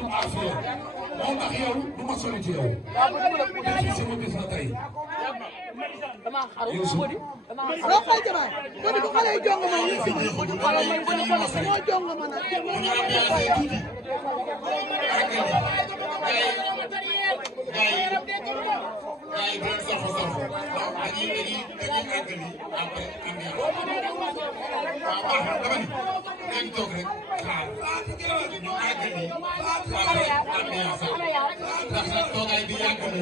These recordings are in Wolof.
tudd Afia moo tax yow du ma sori ci yow ci sama bis la tey loo koy jamaay kon bu xale yi jong ma ñu ci moo jong ma nag gaay bu leen safo safo dañuy àggali après ambiance waaw baax na dama ni ngeen toog rek xaar ñu àggali après ambiance ndax nag toogaay bi yàgg na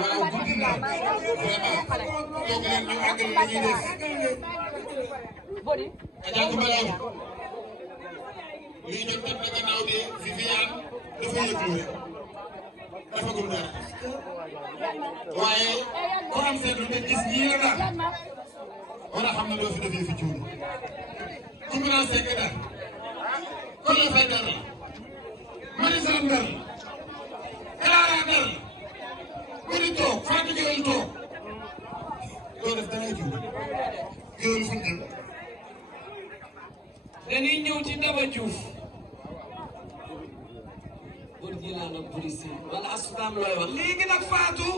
waaw guddi na vraiment toog leen ñu àggali li ñuy def ajaatu balaaw lii nag dem na gannaaw de Viviane dafa yëglu rek dafa gëm dara waaye ku am seetlu ne gis ñii la daal war a xam ne doo fi defee fi cuuni ku mën a sekk daal ku la fay dara Marisa Ndar Clara Ndar ku di toog Fatou Gueye toog doo def dangay cuuni Gueye fu ñu dañuy ñëw ci Daba Diouf pour jëlaat ak police wala asutaam looy wax léegi nag Fatou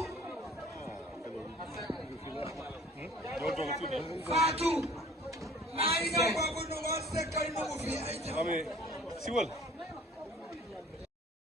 maa ngi doon boobu nu ma sekkay nu mu fi ay